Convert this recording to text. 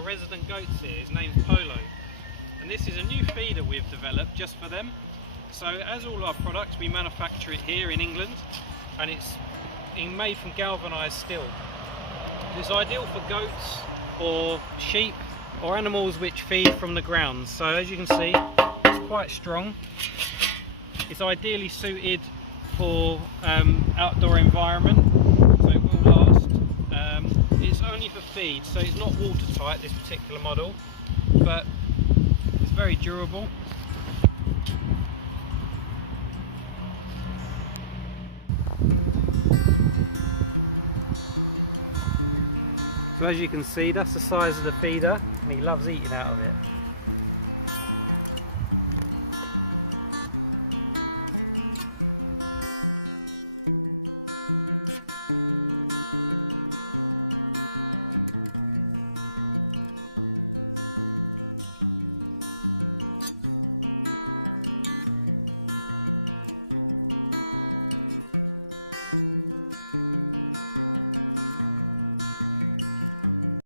our resident goats here. His name's Polo. And this is a new feeder we've developed just for them. So as all our products, we manufacture it here in England, and it's being made from galvanised steel. It's ideal for goats or sheep or animals which feed from the ground. So as you can see, it's quite strong. It's ideally suited for outdoor environment, so it will last. It's only for feed, so it's not watertight, this particular model, but it's very durable. So as you can see, that's the size of the feeder, and he loves eating out of it.